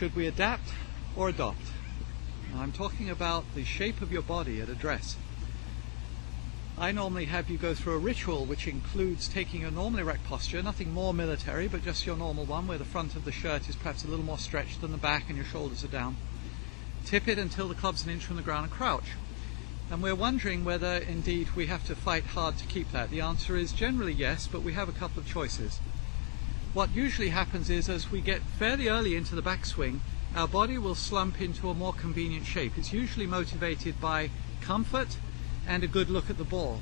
Should we adapt or adopt? Now, I'm talking about the shape of your body at address. I normally have you go through a ritual which includes taking your normal erect posture, nothing more military, but just your normal one where the front of the shirt is perhaps a little more stretched than the back and your shoulders are down. Tip it until the club's an inch from the ground and crouch. And we're wondering whether indeed we have to fight hard to keep that. The answer is generally yes, but we have a couple of choices. What usually happens is as we get fairly early into the backswing, our body will slump into a more convenient shape. It's usually motivated by comfort and a good look at the ball.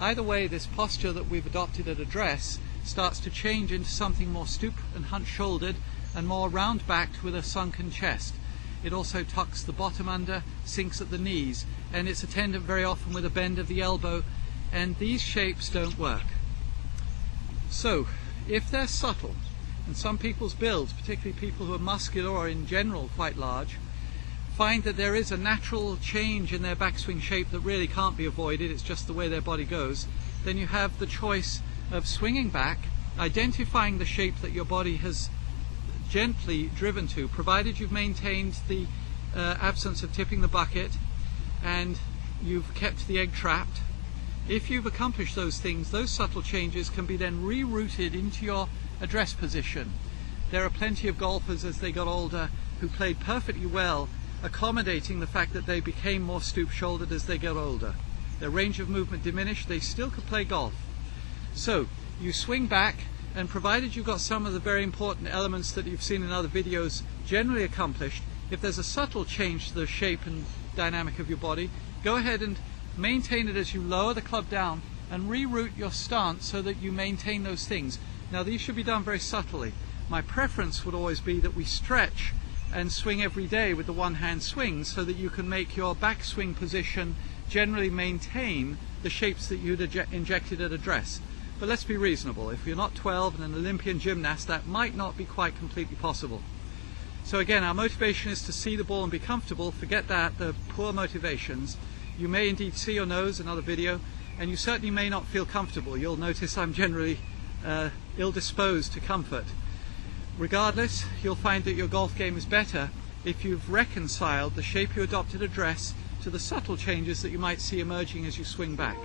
Either way, this posture that we've adopted at address starts to change into something more stoop and hunch-shouldered and more round-backed with a sunken chest. It also tucks the bottom under, sinks at the knees, and it's attendant very often with a bend of the elbow, and these shapes don't work. So, if they're subtle, and some people's builds, particularly people who are muscular or in general quite large, find that there is a natural change in their backswing shape that really can't be avoided, it's just the way their body goes, then you have the choice of swinging back, identifying the shape that your body has gently driven to, provided you've maintained the absence of tipping the bucket and you've kept the egg trapped. If you've accomplished those things, those subtle changes can be then rerouted into your address position. There are plenty of golfers as they got older who played perfectly well, accommodating the fact that they became more stoop-shouldered as they got older. Their range of movement diminished, they still could play golf. So, you swing back, and provided you've got some of the very important elements that you've seen in other videos generally accomplished, if there's a subtle change to the shape and dynamic of your body, go ahead and maintain it as you lower the club down and reroute your stance so that you maintain those things. Now these should be done very subtly. My preference would always be that we stretch and swing every day with the one-hand swing so that you can make your backswing position generally maintain the shapes that you'd injected at address. But let's be reasonable. If you're not 12 and an Olympian gymnast, that might not be quite completely possible. So again, our motivation is to see the ball and be comfortable. Forget that, the poor motivations. You may indeed see your nose, another video, and you certainly may not feel comfortable. You'll notice I'm generally ill-disposed to comfort. Regardless, you'll find that your golf game is better if you've reconciled the shape you adopted at address to the subtle changes that you might see emerging as you swing back.